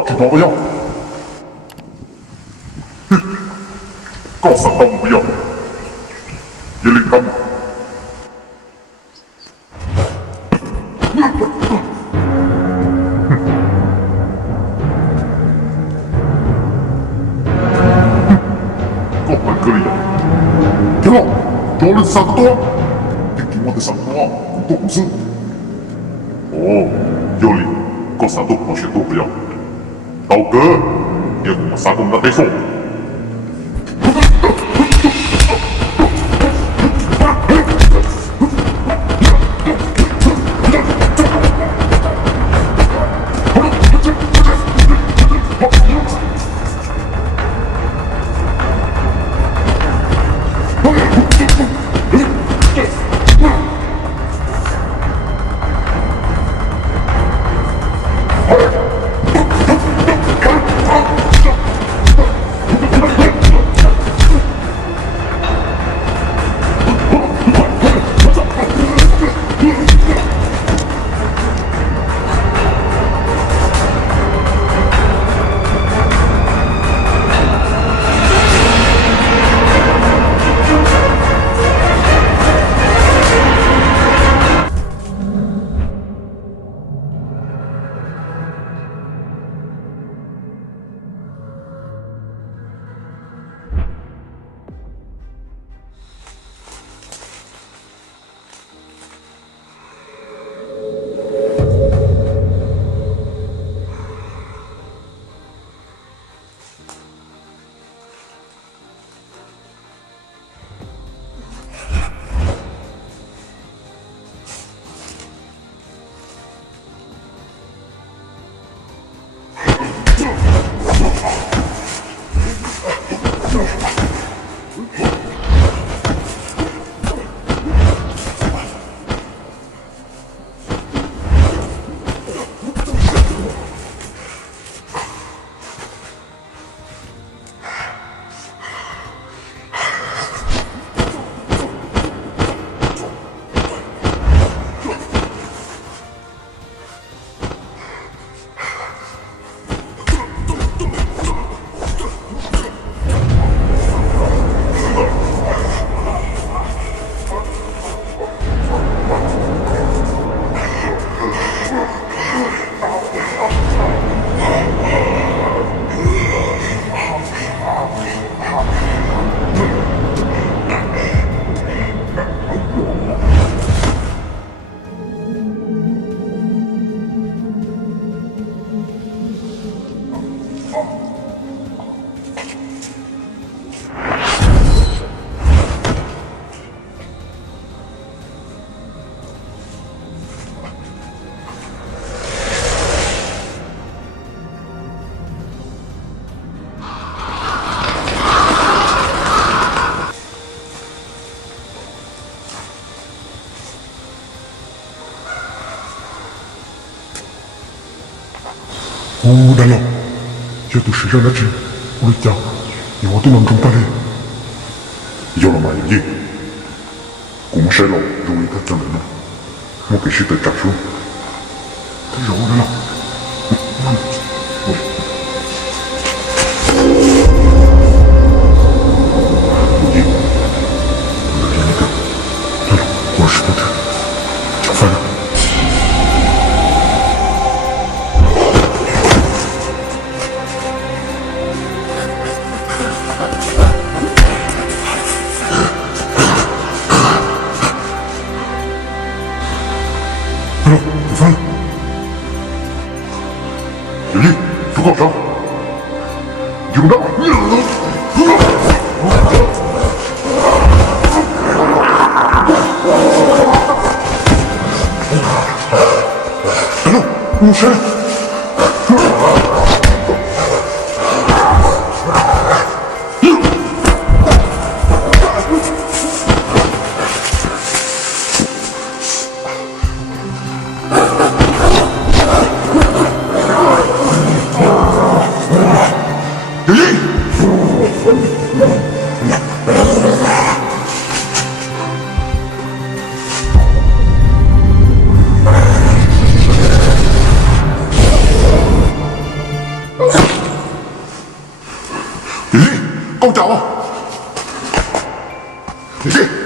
到底多不要？哼，告诉他们不要，也领他们。各位可以啊，听好，多了3个多，你给我的3个多，都不是。哦，有理，各3都同学都不要。刀哥，也给我3个那得说。哦，来了，这都是让他去，我的家，我都能中他的。有了吗？有意。我们谁老容易他真人了，我必须得摘树。他饶来了，我。有意，让你干，来了，我是不得，就翻了。翻了，有意，出高手，有的。我谁？你去。